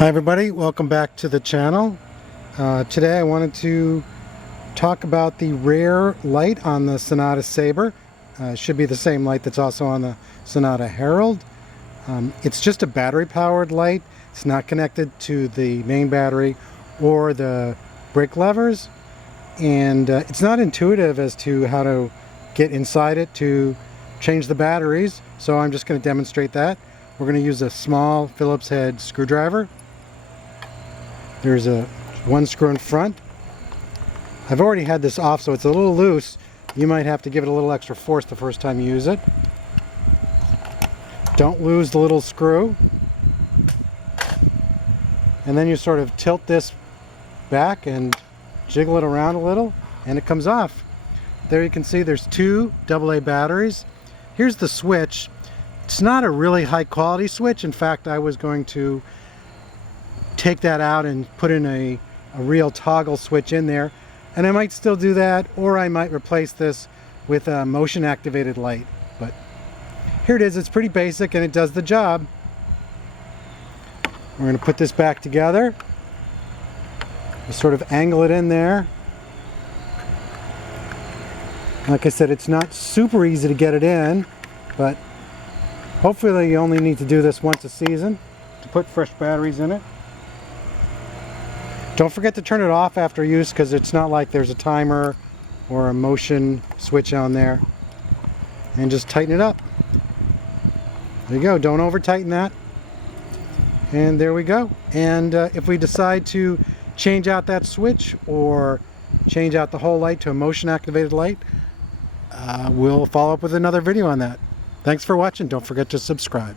Hi everybody, welcome back to the channel. Today I wanted to talk about the rear light on the Senada Saber. It should be the same light that's also on the Senada Herald. It's just a battery powered light. It's not connected to the main battery or the brake levers, and it's not intuitive as to how to get inside it to change the batteries, so I'm just going to demonstrate that. We're going to use a small Phillips head screwdriver. There's one screw in front. I've already had this off, so it's a little loose. You might have to give it a little extra force the first time you use it. Don't lose the little screw. And then you sort of tilt this back and jiggle it around a little, and it comes off. There you can see there's two AA batteries. Here's the switch. It's not a really high quality switch. In fact, I was going to take that out and put in a real toggle switch in there, and I might still do that, or I might replace this with a motion activated light. But here it is. It's pretty basic and it does the job. We're going to put this back together. We'll sort of angle it in there. Like I said, it's not super easy to get it in, but hopefully you only need to do this once a season to put fresh batteries in it. Don't forget to turn it off after use, because it's not like there's a timer or a motion switch on there. And just tighten it up. There you go. Don't over tighten that. And there we go. And if we decide to change out that switch or change out the whole light to a motion activated light, we'll follow up with another video on that. Thanks for watching. Don't forget to subscribe.